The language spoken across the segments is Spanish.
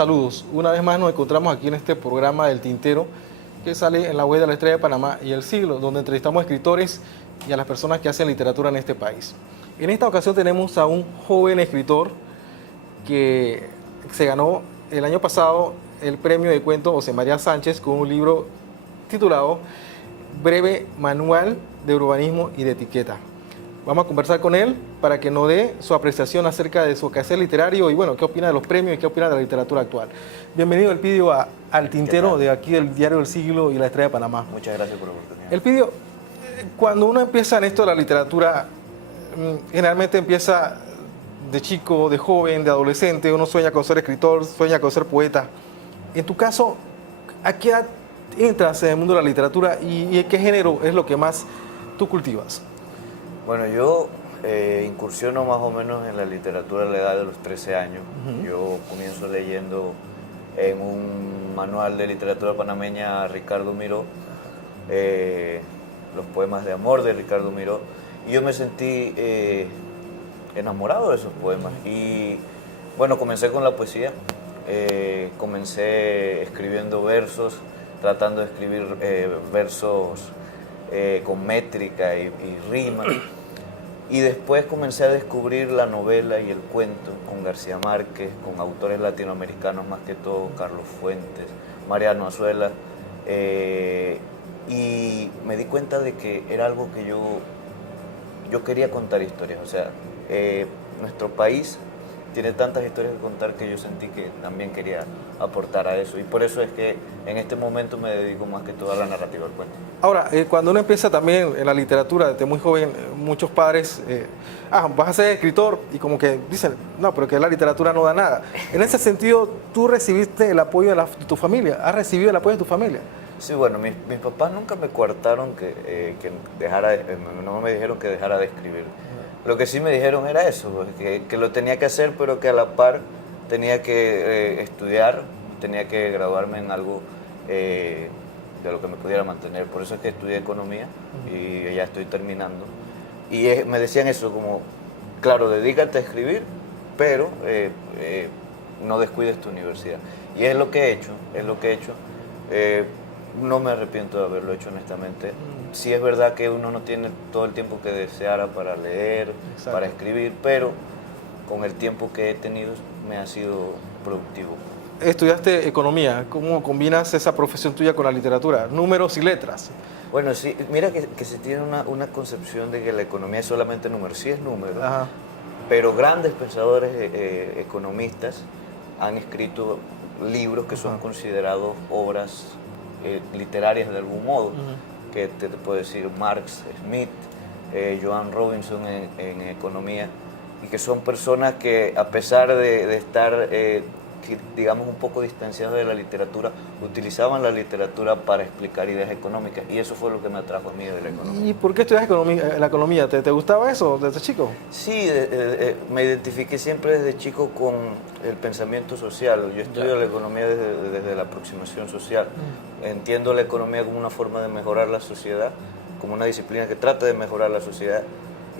Saludos. Una vez más nos encontramos aquí en este programa del Tintero que sale en la web de la Estrella de Panamá y El Siglo, donde entrevistamos a escritores y a las personas que hacen literatura en este país. En esta ocasión tenemos a un joven escritor que se ganó el año pasado el premio de cuento José María Sánchez con un libro titulado Breve Manual de Urbanismo y de Etiqueta. Vamos a conversar con él para que nos dé su apreciación acerca de su quehacer literario y bueno, qué opina de los premios y qué opina de la literatura actual. Bienvenido, Elpidio, al Tintero de aquí del Diario del Siglo y la Estrella de Panamá. Muchas gracias por la oportunidad. Elpidio, cuando uno empieza en esto de la literatura, generalmente empieza de chico, de joven, de adolescente, uno sueña con ser escritor, sueña con ser poeta. En tu caso, ¿a qué edad entras en el mundo de la literatura y qué género es lo que más tú cultivas? Bueno, yo incursiono más o menos en la literatura a la edad de los 13 años. Yo comienzo leyendo en un manual de literatura panameña a Ricardo Miró, los poemas de amor de Ricardo Miró, y yo me sentí enamorado de esos poemas. Y bueno, comencé con la poesía, comencé escribiendo versos, tratando de escribir versos con métrica y rima. Y después comencé a descubrir la novela y el cuento con García Márquez, con autores latinoamericanos más que todo, Carlos Fuentes, Mariano Azuela, y me di cuenta de que era algo que yo quería contar historias. O sea, nuestro país tiene tantas historias que contar que yo sentí que también quería aportar a eso. Y por eso es que en este momento me dedico más que todo a la narrativa del cuento. Ahora, cuando uno empieza también en la literatura, desde muy joven, muchos padres, vas a ser escritor, y como que dicen, no, pero que la literatura no da nada. En ese sentido, ¿tú recibiste el apoyo de tu familia? ¿Has recibido el apoyo de tu familia? Sí, bueno, mis papás nunca me coartaron que dejara, no me dijeron que dejara de escribir. Lo que sí me dijeron era eso, pues, que lo tenía que hacer, pero que a la par tenía que estudiar, tenía que graduarme en algo de lo que me pudiera mantener. Por eso es que estudié economía y ya estoy terminando. Y me decían eso, como, claro, dedícate a escribir, pero no descuides tu universidad. Y es lo que he hecho, es lo que he hecho. No me arrepiento de haberlo hecho, honestamente. Sí es verdad que uno no tiene todo el tiempo que deseara para leer, exacto, para escribir, pero con el tiempo que he tenido me ha sido productivo. Estudiaste economía. ¿Cómo combinas esa profesión tuya con la literatura? Números y letras. Bueno, sí, mira que se tiene una concepción de que la economía es solamente números. Sí es números, ajá, pero grandes pensadores economistas han escrito libros que son considerados obras literarias de algún modo, que te puedo decir Marx, Smith, Joan Robinson en economía, y que son personas que a pesar de estar, digamos, un poco distanciados de la literatura, utilizaban la literatura para explicar ideas económicas, y eso fue lo que me atrajo a mí de la economía. ¿Y por qué estudias la economía? ¿Te gustaba eso desde chico? Sí, me identifiqué siempre desde chico con el pensamiento social. Yo estudio la economía desde la aproximación social. Entiendo la economía como una forma de mejorar la sociedad, como una disciplina que trata de mejorar la sociedad,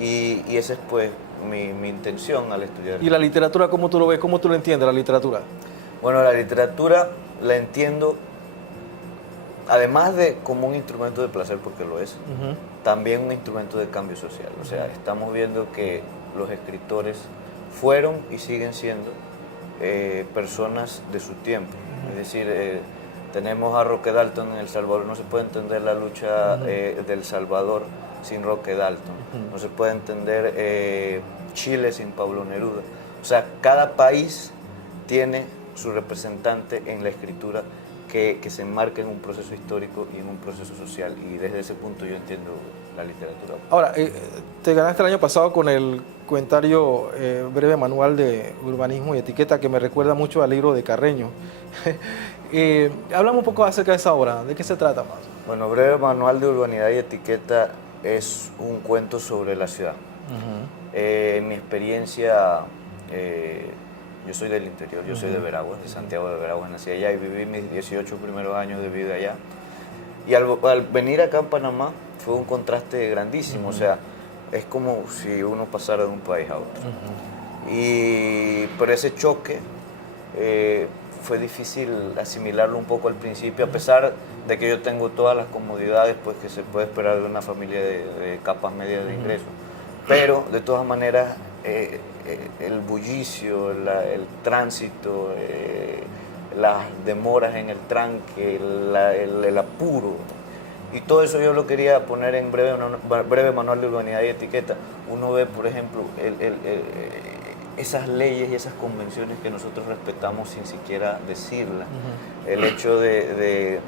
y esa es pues mi intención al estudiar. ¿Y la literatura cómo tú lo ves? ¿Cómo tú lo entiendes, la literatura? Bueno, la literatura la entiendo, además de como un instrumento de placer, porque lo es, también un instrumento de cambio social. O sea, estamos viendo que los escritores fueron y siguen siendo personas de su tiempo. Es decir, tenemos a Roque Dalton en El Salvador. No se puede entender la lucha del Salvador sin Roque Dalton. No se puede entender Chile sin Pablo Neruda. O sea, cada país tiene su representante en la escritura que se enmarca en un proceso histórico y en un proceso social. Y desde ese punto yo entiendo la literatura. Ahora, te ganaste el año pasado con el comentario Breve Manual de Urbanismo y Etiqueta, que me recuerda mucho al libro de Carreño. Hablamos un poco acerca de esa obra. ¿De qué se trata más? Bueno, Breve Manual de Urbanidad y Etiqueta es un cuento sobre la ciudad. En mi experiencia, yo soy del interior, yo soy de Veraguas, de Santiago de Veraguas, nací allá y viví mis 18 primeros años de vida allá. Y al venir acá en Panamá fue un contraste grandísimo, o sea, es como si uno pasara de un país a otro. Pero ese choque fue difícil asimilarlo un poco al principio, a pesar de que yo tengo todas las comodidades pues, que se puede esperar de una familia de capas medias de ingresos. Pero, de todas maneras, el bullicio, el tránsito, las demoras en el tranque, el apuro, y todo eso yo lo quería poner en breve manual de urbanidad y etiqueta. Uno ve, por ejemplo, esas leyes y esas convenciones que nosotros respetamos sin siquiera decirlas. El hecho de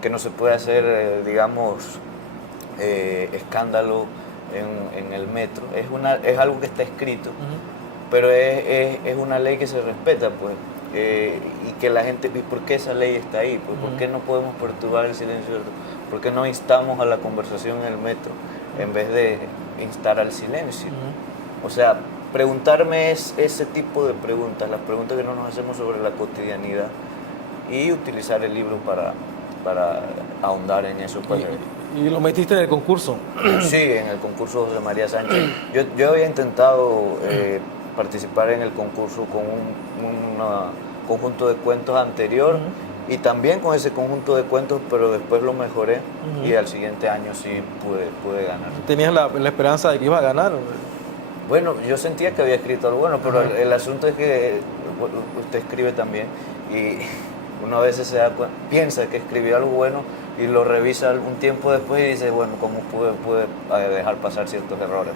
que no se puede hacer, digamos, escándalo en el metro. Es algo que está escrito, pero es una ley que se respeta, pues. Y que la gente, ¿y por qué esa ley está ahí? Pues, ¿por qué no podemos perturbar el silencio? ¿Por qué no instamos a la conversación en el metro en vez de instar al silencio? O sea, preguntarme ese tipo de preguntas, las preguntas que no nos hacemos sobre la cotidianidad, y utilizar el libro para ahondar en eso. ¿Y lo metiste en el concurso? Sí, en el concurso José María Sánchez. Yo había intentado participar en el concurso con un conjunto de cuentos anterior, y también con ese conjunto de cuentos, pero después lo mejoré y al siguiente año sí pude ganar. ¿Tenías la esperanza de que ibas a ganar? Bueno, yo sentía que había escrito algo bueno, pero el asunto es que usted escribe también y uno a veces piensa que escribió algo bueno y lo revisa un tiempo después y dice, bueno, ¿cómo pude dejar pasar ciertos errores?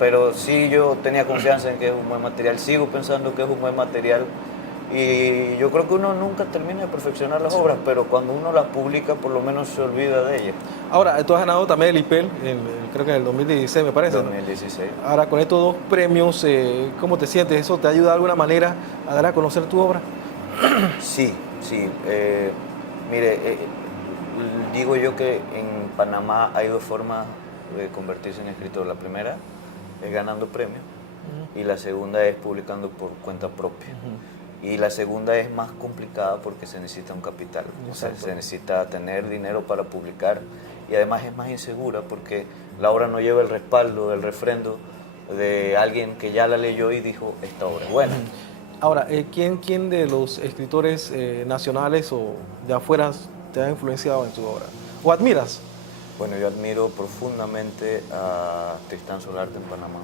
Pero sí, yo tenía confianza en que es un buen material, sigo pensando que es un buen material, y yo creo que uno nunca termina de perfeccionar las obras, pero cuando uno las publica por lo menos se olvida de ellas. Ahora, tú has ganado también el IPEL, creo que en el 2016 me parece. 2016. ¿No? Ahora, con estos dos premios, ¿cómo te sientes? ¿Eso te ayuda de alguna manera a dar a conocer tu obra? Sí. Mire, digo yo que en Panamá hay dos formas de convertirse en escritor. La primera es ganando premios y la segunda es publicando por cuenta propia. Y la segunda es más complicada porque se necesita un capital. O sea, se necesita tener dinero para publicar, y además es más insegura porque la obra no lleva el respaldo, el refrendo de alguien que ya la leyó y dijo, esta obra es buena. Ahora, ¿quién de los escritores nacionales o de afuera te ha influenciado en tu obra? ¿O admiras? Bueno, yo admiro profundamente a Tristán Solarte en Panamá,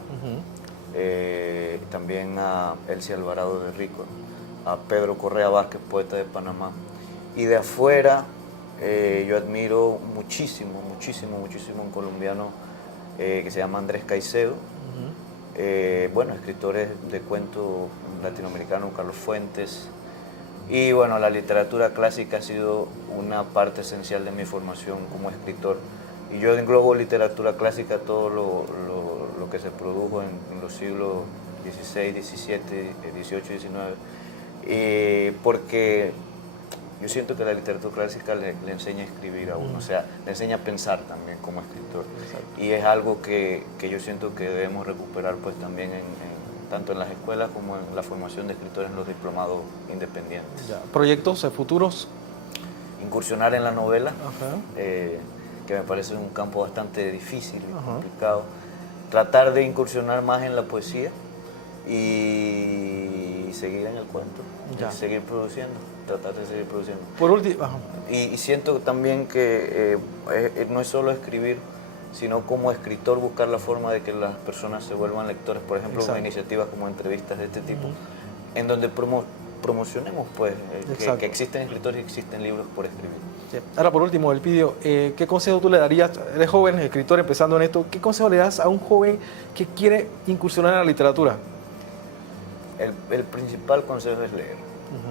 también a Elsie Alvarado de Rico, a Pedro Correa Vázquez, poeta de Panamá. Y de afuera yo admiro muchísimo un colombiano que se llama Andrés Caicedo. Bueno, escritores de cuento latinoamericanos, Carlos Fuentes. Y bueno, la literatura clásica ha sido una parte esencial de mi formación como escritor. Y yo englobo literatura clásica todo lo que se produjo en los siglos XVI, XVII, XVIII y XIX. Porque yo siento que la literatura clásica le enseña a escribir a uno, o sea, le enseña a pensar también como escritor. Exacto. Y es algo que yo siento que debemos recuperar pues también tanto en las escuelas como en la formación de escritores en los diplomados independientes. Ya. ¿Proyectos futuros? Incursionar en la novela, que me parece un campo bastante difícil y complicado. Tratar de incursionar más en la poesía y seguir en el cuento, y seguir produciendo, tratar de seguir produciendo. Por último, y siento también que no es solo escribir, sino como escritor buscar la forma de que las personas se vuelvan lectores, por ejemplo, con iniciativas como entrevistas de este tipo, en donde promocionemos pues, que existen escritores y existen libros por escribir. Sí. Ahora, por último, Elpidio, ¿qué consejo tú le darías? Eres joven, escritor, empezando en esto, ¿qué consejo le das a un joven que quiere incursionar en la literatura? El principal consejo es leer.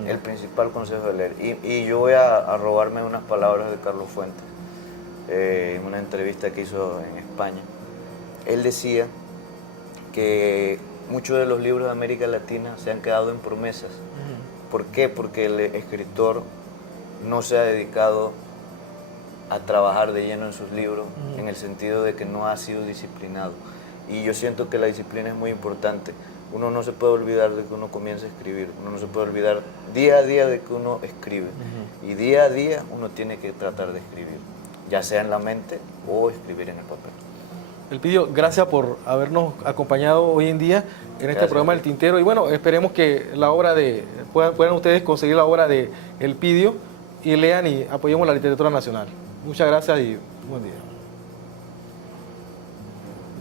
El principal consejo es leer. Y yo voy a robarme unas palabras de Carlos Fuentes en una entrevista que hizo en España. Él decía que muchos de los libros de América Latina se han quedado en promesas. ¿Por qué? Porque el escritor no se ha dedicado a trabajar de lleno en sus libros, en el sentido de que no ha sido disciplinado. Y yo siento que la disciplina es muy importante. Uno no se puede olvidar de que uno comienza a escribir, uno no se puede olvidar día a día de que uno escribe. Y día a día uno tiene que tratar de escribir, ya sea en la mente o escribir en el papel. Elpidio, gracias por habernos acompañado hoy en día en este programa del Tintero. Y bueno, esperemos que la obra puedan ustedes conseguir la obra de Elpidio y lean y apoyemos la literatura nacional. Muchas gracias y buen día.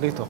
Listo.